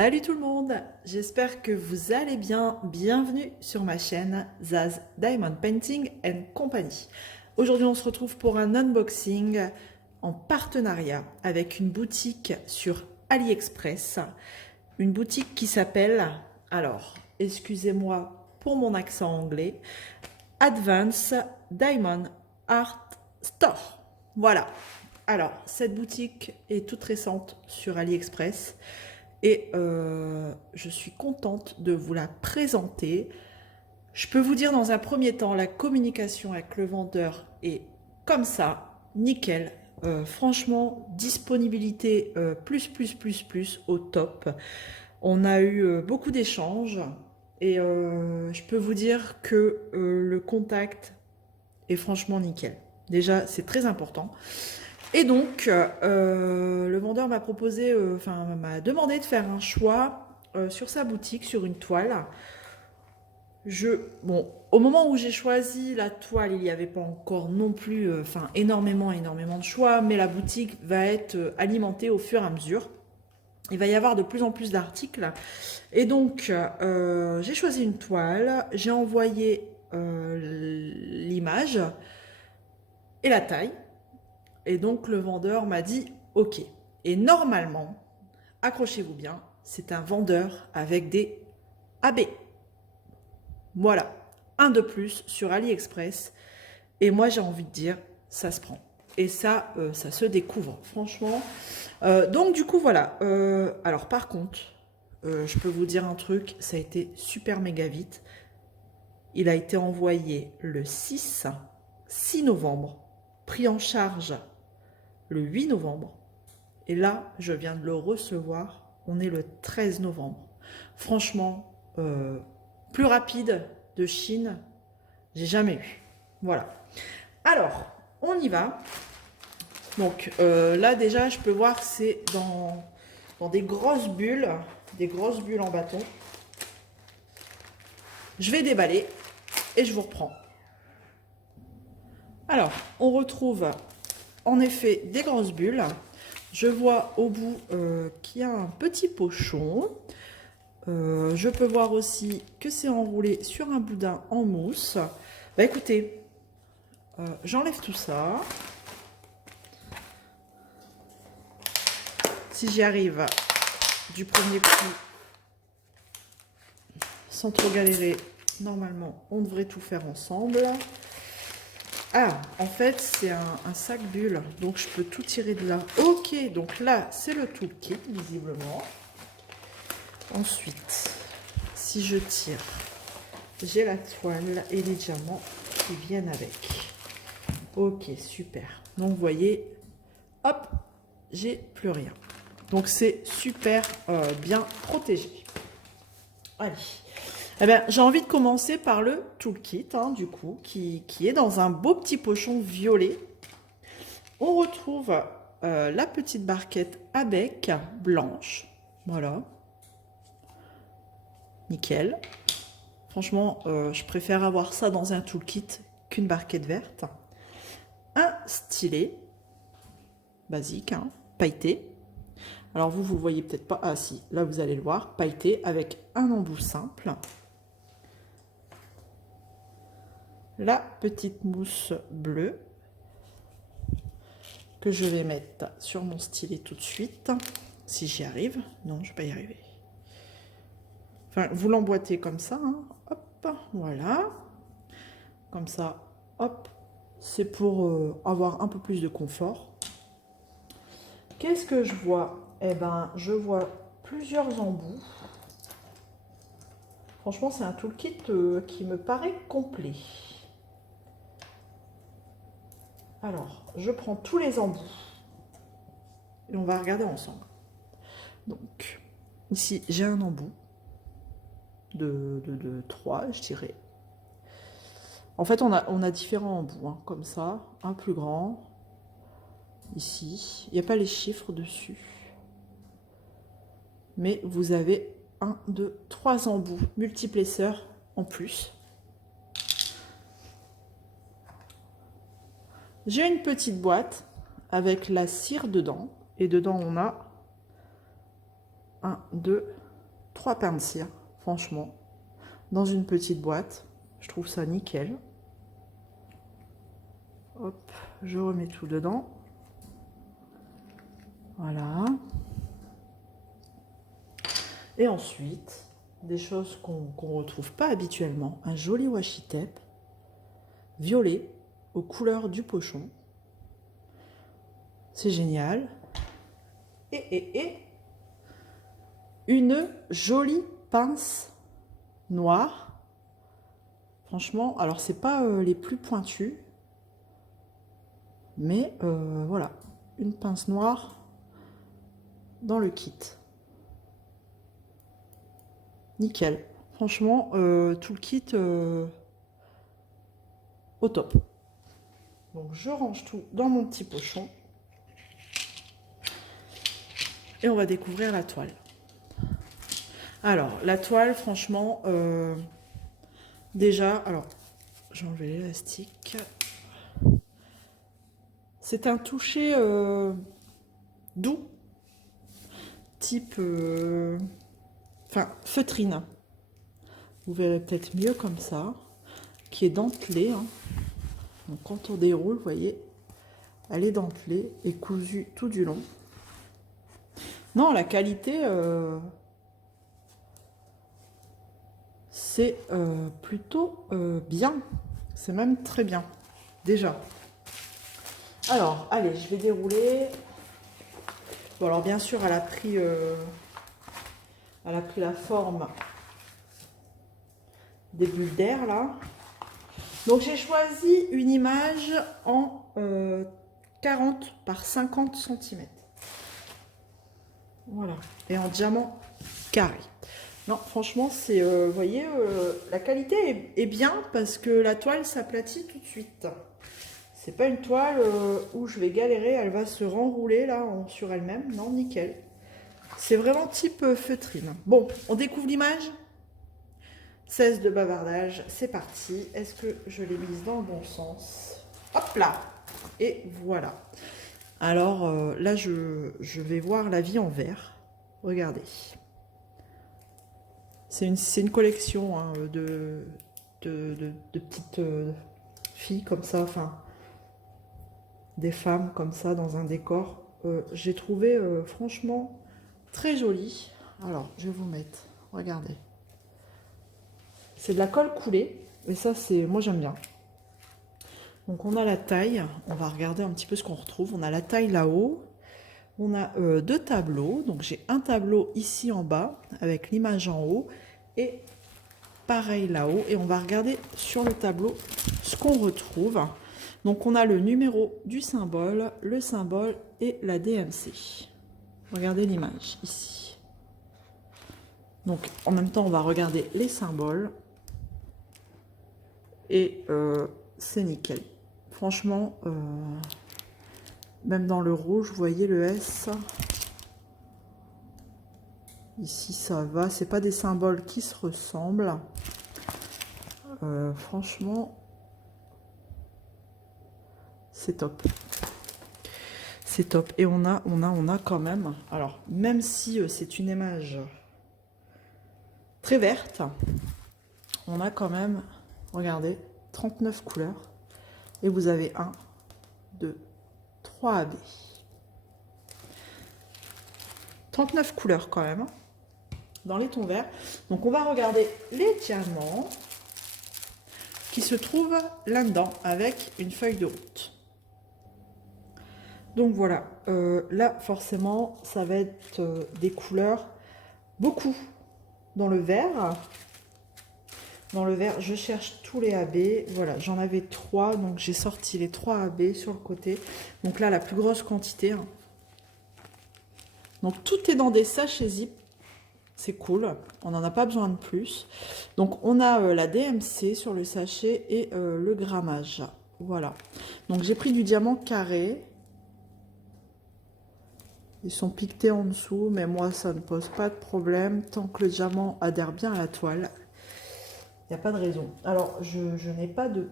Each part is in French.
Salut tout le monde, j'espère que vous allez bien. Bienvenue sur ma chaîne Zaz Diamond Painting and Company. Aujourd'hui on se retrouve pour un unboxing en partenariat avec une boutique sur AliExpress. Une boutique qui s'appelle, alors excusez-moi pour mon accent anglais, Advance Diamond Art Store. Voilà. Alors cette boutique est toute récente sur AliExpress. Et je suis contente de vous la présenter. Je peux vous dire dans un premier temps, la communication avec le vendeur est comme ça, nickel. Franchement, disponibilité plus au top. On a eu beaucoup d'échanges et je peux vous dire que le contact est franchement nickel. Déjà, c'est très important. Et donc, le vendeur m'a proposé, m'a demandé de faire un choix sur sa boutique, sur une toile. Bon, au moment où j'ai choisi la toile, il n'y avait pas encore non plus, énormément de choix, mais la boutique va être alimentée au fur et à mesure. Il va y avoir de plus en plus d'articles. Et donc, j'ai choisi une toile, j'ai envoyé l'image et la taille. Et donc, le vendeur m'a dit « Ok ». Et normalement, accrochez-vous bien, c'est un vendeur avec des AB. Voilà, un de plus sur AliExpress. Et moi, j'ai envie de dire, ça se prend. Et ça, ça se découvre, franchement. Donc, du coup, voilà. Alors, par contre, je peux vous dire un truc, ça a été super méga vite. Il a été envoyé le 6 novembre, pris en charge le 8 novembre. Et là, je viens de le recevoir. On est le 13 novembre. Franchement, plus rapide de Chine, j'ai jamais eu. Voilà. Alors, on y va. Donc là, déjà, je peux voir que c'est dans des grosses bulles en bâton. Je vais déballer et je vous reprends. Alors, on retrouve en effet des grosses bulles. Je vois au bout qu'il y a un petit pochon. Je peux voir aussi que c'est enroulé sur un boudin en mousse. Bah écoutez, j'enlève tout ça. Si j'y arrive du premier coup, sans trop galérer, normalement on devrait tout faire ensemble. Ah, en fait, c'est un sac bulle, donc je peux tout tirer de là. Ok, donc là, c'est le toolkit, visiblement. Ensuite, si je tire, j'ai la toile et les diamants qui viennent avec. Ok, super. Donc, vous voyez, hop, j'ai plus rien. Donc, c'est super bien protégé. Allez. Eh bien, j'ai envie de commencer par le toolkit, hein, du coup, qui est dans un beau petit pochon violet. On retrouve la petite barquette à bec blanche. Voilà. Nickel. Franchement, je préfère avoir ça dans un toolkit qu'une barquette verte. Un stylet basique, hein, pailleté. Alors vous le voyez peut-être pas. Ah si, là vous allez le voir. Pailleté avec un embout simple. La petite mousse bleue que je vais mettre sur mon stylet tout de suite. Si j'y arrive. Non, je ne vais pas y arriver. Enfin, vous l'emboîtez comme ça. Hein. Hop, voilà. Comme ça, hop. C'est pour avoir un peu plus de confort. Qu'est-ce que je vois? Eh ben, je vois plusieurs embouts. Franchement, c'est un toolkit qui me paraît complet. Alors, je prends tous les embouts et on va regarder ensemble. Donc, ici, j'ai un embout de 3, je dirais. En fait, on a différents embouts, hein, comme ça. Un plus grand. Ici, il n'y a pas les chiffres dessus. Mais vous avez 1, 2, 3 embouts multiplesseurs en plus. J'ai une petite boîte avec la cire dedans. Et dedans, on a 1, 2, 3 pains de cire, franchement, dans une petite boîte. Je trouve ça nickel. Hop, je remets tout dedans. Voilà. Et ensuite, des choses qu'on ne retrouve pas habituellement. Un joli washi tape violet aux couleurs du pochon. C'est génial. Et une jolie pince noire. Franchement, alors c'est pas les plus pointus, mais voilà, une pince noire dans le kit. Nickel. Franchement, tout le kit au top. Donc je range tout dans mon petit pochon. Et on va découvrir la toile. Alors, la toile, franchement, déjà, alors, j'ai enlevé l'élastique. C'est un toucher doux, type, enfin, feutrine. Vous verrez peut-être mieux comme ça, qui est dentelée. Hein. Donc, quand on déroule, vous voyez, elle est dentelée et cousue tout du long. Non, la qualité, c'est plutôt bien. C'est même très bien, déjà. Alors, allez, je vais dérouler. Bon, alors bien sûr, elle a pris la forme des bulles d'air, là. Donc, j'ai choisi une image en 40 par 50 cm. Voilà, et en diamant carré. Non, franchement, c'est, vous voyez, la qualité est bien parce que la toile s'aplatit tout de suite. C'est pas une toile où je vais galérer, elle va se renrouler là sur elle-même. Non, nickel. C'est vraiment type feutrine. Bon, on découvre l'image. 16 de bavardage, c'est parti. Est-ce que je l'ai mise dans le bon sens? Hop là. Et voilà. Alors là, je vais voir la vie en vert. Regardez. C'est une collection hein, de petites filles comme ça, enfin, des femmes comme ça dans un décor. J'ai trouvé franchement très joli. Alors, je vais vous mettre, regardez. C'est de la colle coulée, et ça, c'est, moi j'aime bien. Donc on a la taille, on va regarder un petit peu ce qu'on retrouve. On a la taille là-haut, on a 2 tableaux. Donc j'ai un tableau ici en bas avec l'image en haut et pareil là-haut. Et on va regarder sur le tableau ce qu'on retrouve. Donc on a le numéro du symbole, le symbole et la DMC. Regardez l'image ici. Donc en même temps on va regarder les symboles et c'est nickel. Franchement, même dans le rouge, vous voyez le S. Ici, ça va. C'est pas des symboles qui se ressemblent. Franchement, c'est top. C'est top. Et on a quand même... Alors, même si c'est une image très verte, on a quand même, regardez, 39 couleurs. Et vous avez 1, 2, 3 AB. 39 couleurs quand même, dans les tons verts. Donc on va regarder les diamants qui se trouvent là-dedans avec une feuille de route. Donc voilà, là forcément ça va être des couleurs beaucoup dans le vert. Dans le vert, je cherche tous les AB. Voilà, j'en avais 3, donc j'ai sorti les 3 AB sur le côté. Donc là, la plus grosse quantité. Hein. Donc tout est dans des sachets zip. C'est cool. On n'en a pas besoin de plus. Donc on a la DMC sur le sachet et le grammage. Voilà. Donc j'ai pris du diamant carré. Ils sont piquetés en dessous, mais moi, ça ne pose pas de problème. Tant que le diamant adhère bien à la toile. Il n'y a pas de raison. Alors, je n'ai pas de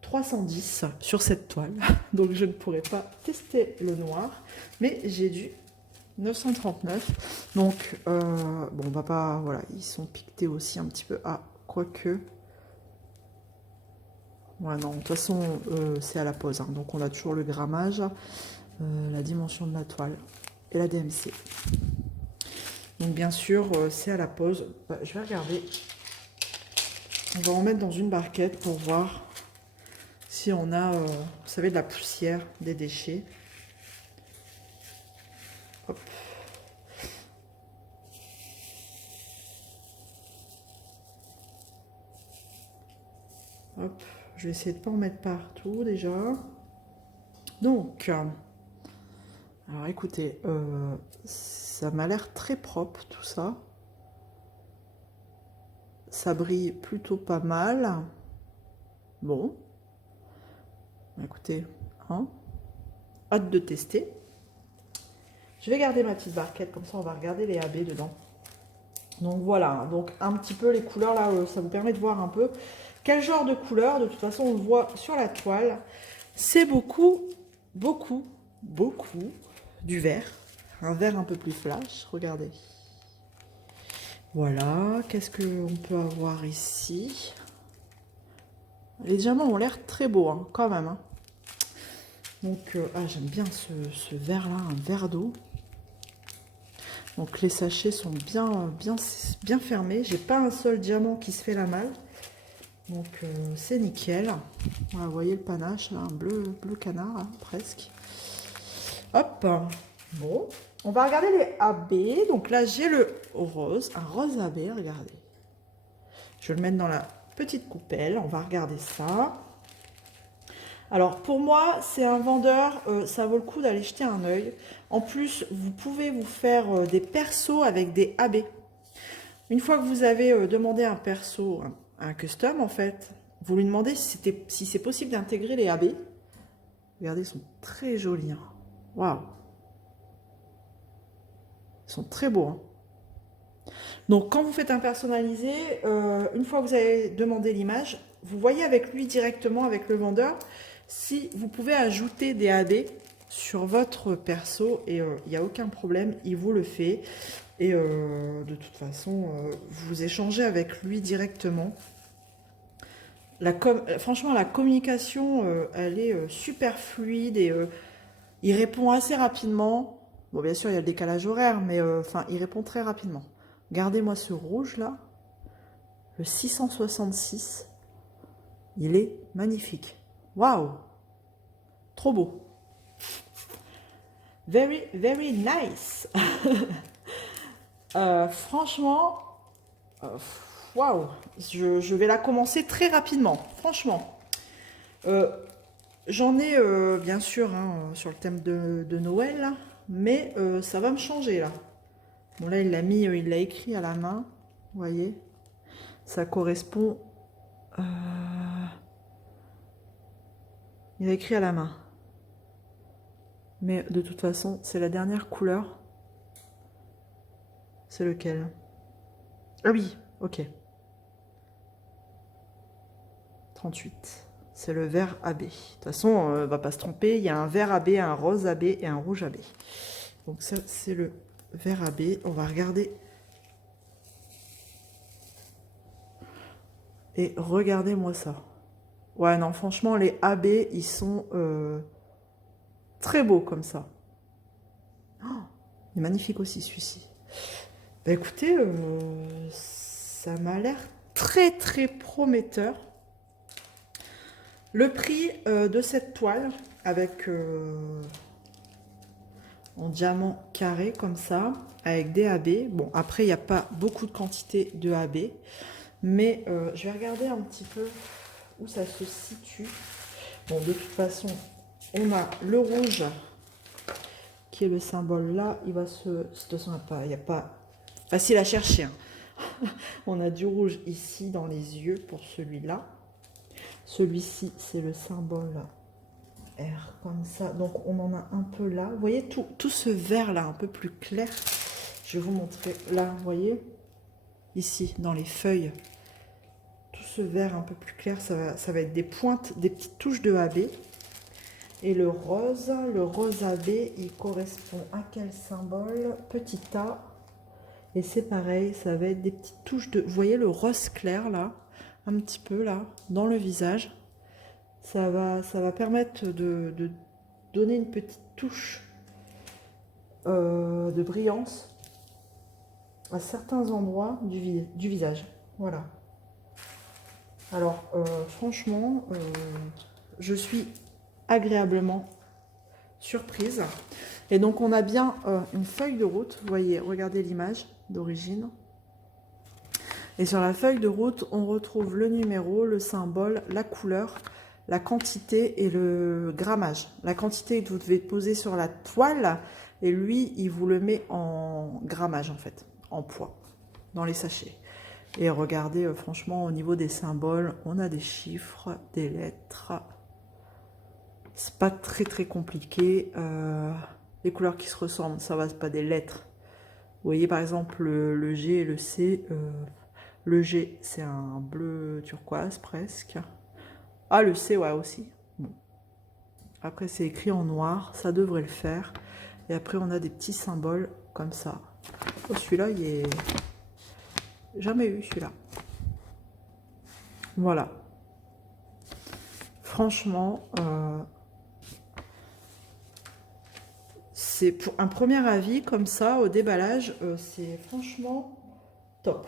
310 sur cette toile, donc je ne pourrai pas tester le noir, mais j'ai du 939. Donc, bon, on va pas... Voilà, ils sont piquetés aussi un petit peu. Ah, quoique... Ouais, non, de toute façon, c'est à la pose. Hein, donc, on a toujours le grammage, la dimension de la toile et la DMC. Donc, bien sûr, c'est à la pose. Bah, je vais regarder. On va en mettre dans une barquette pour voir si on a, vous savez, de la poussière, des déchets. Hop. Hop. Je vais essayer de ne pas en mettre partout déjà. Donc, alors écoutez, ça m'a l'air très propre tout ça. Ça brille plutôt pas mal. Bon. Écoutez, hein, hâte de tester. Je vais garder ma petite barquette, comme ça on va regarder les AB dedans. Donc voilà, donc un petit peu les couleurs là, ça vous permet de voir un peu quel genre de couleur. De toute façon, on le voit sur la toile. C'est beaucoup du vert. Un vert un peu plus flash, regardez. Voilà, qu'est-ce qu'on peut avoir ici? Les diamants ont l'air très beaux, hein, quand même. Hein. Donc, j'aime bien ce vert-là, un verre d'eau. Donc, les sachets sont bien fermés. J'ai pas un seul diamant qui se fait la malle. Donc, c'est nickel. Voilà, vous voyez le panache, là, un bleu canard, hein, presque. Hop, bon. On va regarder les AB. Donc là, j'ai le rose, un rose AB, regardez. Je vais le mettre dans la petite coupelle. On va regarder ça. Alors, pour moi, c'est un vendeur, ça vaut le coup d'aller jeter un œil. En plus, vous pouvez vous faire des persos avec des AB. Une fois que vous avez demandé un perso, un custom, en fait, vous lui demandez si c'est possible d'intégrer les AB. Regardez, ils sont très jolis. Hein. Waouh! Ils sont très beaux. Hein. Donc, quand vous faites un personnalisé, une fois que vous avez demandé l'image, vous voyez avec lui directement, avec le vendeur, si vous pouvez ajouter des AB sur votre perso et il n'y a aucun problème, il vous le fait. Et de toute façon, vous échangez avec lui directement. Franchement, la communication, elle est super fluide et il répond assez rapidement. Bon, bien sûr, il y a le décalage horaire, mais enfin, il répond très rapidement. Regardez-moi ce rouge-là, le 666. Il est magnifique. Waouh! Trop beau. Very, very nice. Franchement, waouh! Je vais la commencer très rapidement, franchement. J'en ai, bien sûr, hein, sur le thème de Noël, là, mais ça va me changer, là. Bon, là, il l'a écrit à la main, vous voyez. Ça correspond... il a écrit à la main. Mais de toute façon, c'est la dernière couleur. C'est lequel? Ah oui, ok. 38. C'est le vert AB. De toute façon, on ne va pas se tromper. Il y a un vert AB, un rose AB et un rouge AB. Donc ça, c'est le vert AB. On va regarder. Et regardez-moi ça. Ouais, non, franchement, les AB, ils sont très beaux comme ça. Oh, il est magnifique aussi, celui-ci. Bah, écoutez, ça m'a l'air très, très prometteur. Le prix de cette toile, avec en diamant carré comme ça, avec des AB. Bon, après, il n'y a pas beaucoup de quantité de AB. Mais je vais regarder un petit peu où ça se situe. Bon, de toute façon, on a le rouge qui est le symbole là. Il va se... De toute façon, il n'y a pas facile à chercher. Hein. On a du rouge ici dans les yeux pour celui-là. Celui-ci, c'est le symbole R comme ça. Donc, on en a un peu là. Vous voyez tout ce vert là, un peu plus clair. Je vais vous montrer là, vous voyez, ici, dans les feuilles. Tout ce vert un peu plus clair, ça va être des pointes, des petites touches de AB. Et le rose AB, il correspond à quel symbole? Petit A. Et c'est pareil, ça va être des petites touches de... Vous voyez le rose clair là, un petit peu là, dans le visage. Ça va permettre de donner une petite touche de brillance à certains endroits du visage. Voilà. Alors, franchement, je suis agréablement surprise. Et donc, on a bien une feuille de route. Vous voyez, regardez l'image d'origine. Et sur la feuille de route, on retrouve le numéro, le symbole, la couleur, la quantité et le grammage. La quantité que vous devez poser sur la toile et lui, il vous le met en grammage en fait, en poids, dans les sachets. Et regardez, franchement, au niveau des symboles, on a des chiffres, des lettres. C'est pas très compliqué. Les couleurs qui se ressemblent, ça va, c'est pas des lettres. Vous voyez par exemple le G et le C. Le G, c'est un bleu turquoise presque. Ah, le C, ouais, aussi. Bon. Après, c'est écrit en noir, ça devrait le faire. Et après, on a des petits symboles comme ça. Oh, celui-là, il est... Jamais eu celui-là. Voilà. Franchement, c'est pour un premier avis comme ça au déballage, c'est franchement top.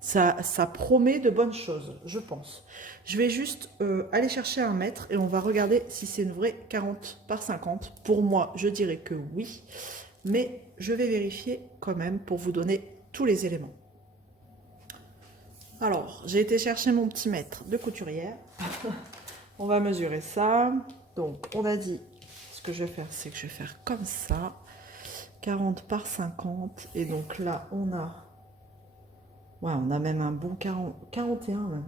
Ça promet de bonnes choses, je pense. Je vais juste aller chercher un mètre et on va regarder si c'est une vraie 40 par 50. Pour moi, je dirais que oui, mais je vais vérifier quand même pour vous donner tous les éléments. Alors, j'ai été chercher mon petit mètre de couturière. On va mesurer ça. Donc, on a dit, ce que je vais faire, c'est que je vais faire comme ça. 40 par 50. Et donc là, on a... Ouais, on a même un bon 41 même.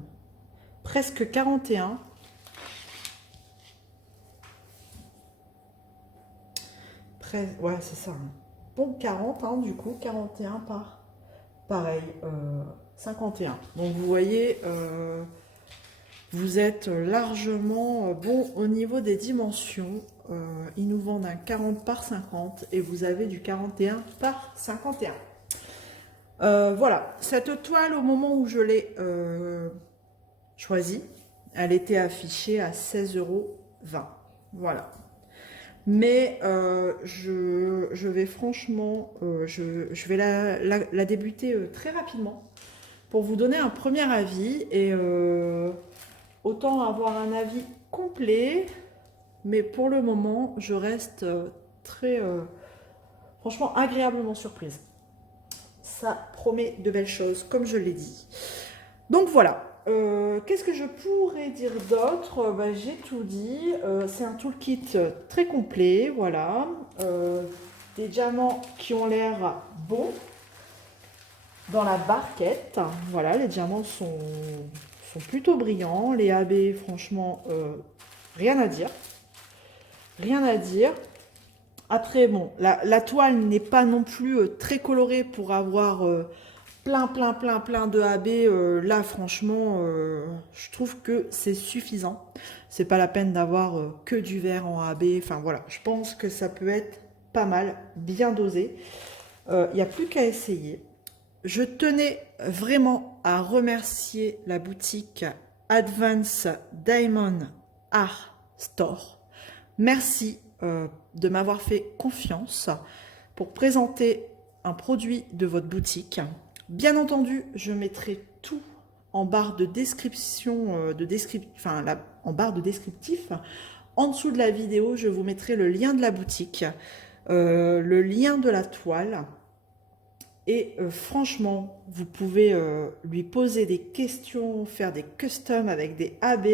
Presque 41. Ouais, c'est ça. Bon 40, hein, du coup, 41 par... Pareil, 51. Donc, vous voyez, vous êtes largement bon au niveau des dimensions. Ils nous vendent un 40 par 50 et vous avez du 41 par 51. Voilà, cette toile, au moment où je l'ai choisie, elle était affichée à 16,20 €. Voilà. Mais je vais franchement, je vais la débuter très rapidement pour vous donner un premier avis. Et autant avoir un avis complet, mais pour le moment, je reste très, franchement, agréablement surprise. Ça promet de belles choses, comme je l'ai dit. Donc voilà. Qu'est-ce que je pourrais dire d'autre? J'ai tout dit. C'est un toolkit très complet. Voilà. Des diamants qui ont l'air bons dans la barquette. Voilà, les diamants sont plutôt brillants. Les AB, franchement, rien à dire. Rien à dire. Après, bon, la toile n'est pas non plus très colorée pour avoir plein de AB. Là, franchement, je trouve que c'est suffisant. C'est pas la peine d'avoir que du vert en AB. Enfin, voilà, je pense que ça peut être pas mal, bien dosé. Il n'y a plus qu'à essayer. Je tenais vraiment à remercier la boutique Advance Diamond Art Store. Merci de m'avoir fait confiance pour présenter un produit de votre boutique. Bien entendu, je mettrai tout en barre de description, en barre de descriptif. En dessous de la vidéo, je vous mettrai le lien de la boutique, le lien de la toile. Et franchement, vous pouvez lui poser des questions, faire des customs avec des AB.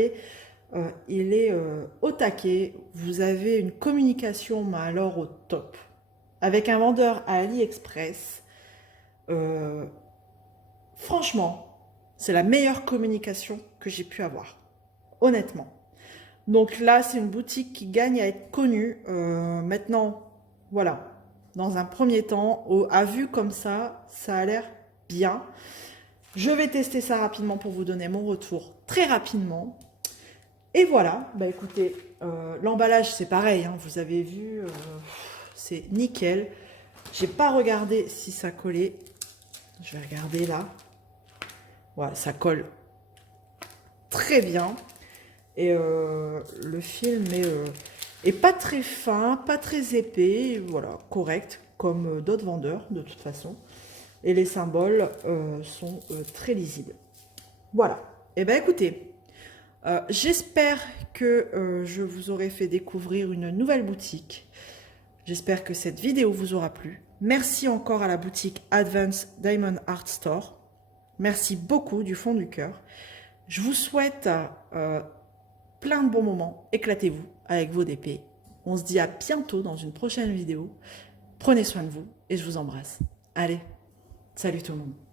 Il est au taquet. Vous avez une communication, mais alors au top. Avec un vendeur à AliExpress, franchement, c'est la meilleure communication que j'ai pu avoir. Honnêtement. Donc là, c'est une boutique qui gagne à être connue. Maintenant, voilà. Dans un premier temps, à vue comme ça a l'air bien. Je vais tester ça rapidement pour vous donner mon retour très rapidement. Et voilà, bah écoutez, l'emballage c'est pareil, hein, vous avez vu, c'est nickel. J'ai pas regardé si ça collait. Je vais regarder là. Ouais, ça colle très bien. Et le film est pas très fin, pas très épais, voilà, correct, comme d'autres vendeurs de toute façon. Et les symboles sont très lisibles. Voilà. Et ben écoutez, j'espère que je vous aurai fait découvrir une nouvelle boutique. J'espère que cette vidéo vous aura plu. Merci encore à la boutique Advance Diamond Art Store. Merci beaucoup du fond du cœur. Je vous souhaite plein de bons moments. Éclatez-vous avec vos DP. On se dit à bientôt dans une prochaine vidéo. Prenez soin de vous et je vous embrasse. Allez, salut tout le monde.